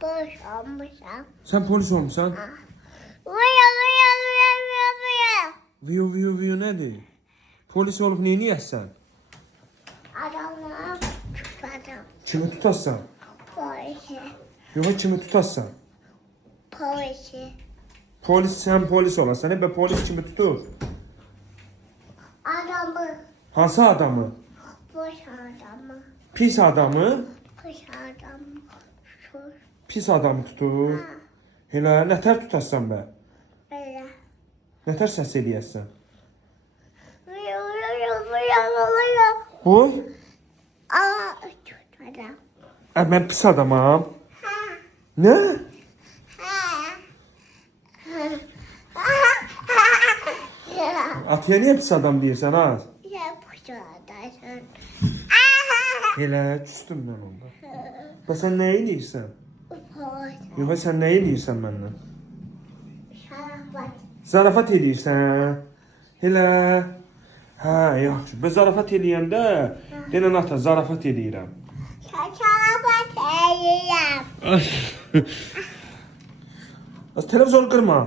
boş olmuşam. Sen polis olmuşsan? Vuya vuya vuya vuya vuya. Viyo viyo viyo nedir? Polis olup neyini yersən? Adamlar tutmadım. Kimi tutarsan? Polisi. Yox, kimi tutarsan? Polisi. Polis, sen polis olasan. Hep polis kimi tutur? Adamı. Hansı adamı? Boş adamı. Pis adamı? Boş adamı. Sus. Pis adamı tutur. Elə nətər tutarsan bə? Böyle. Nətər səs eləyərsən? Vuya vuya vuya vuya. Oy, Aa tutmadım. mən pis adamam. Ha. Nə? Atıya niyə pis adam deyirsən az? Elə küstüm mən onda. Və sən nə eləyirsən? Yox, sən nə eləyirsən məndən? Zarafat eləyirsən? Elə. Hə, yaxşı. Mən zarafat eləyəndə denən ata zarafat eləyirəm. Az televizor qırma.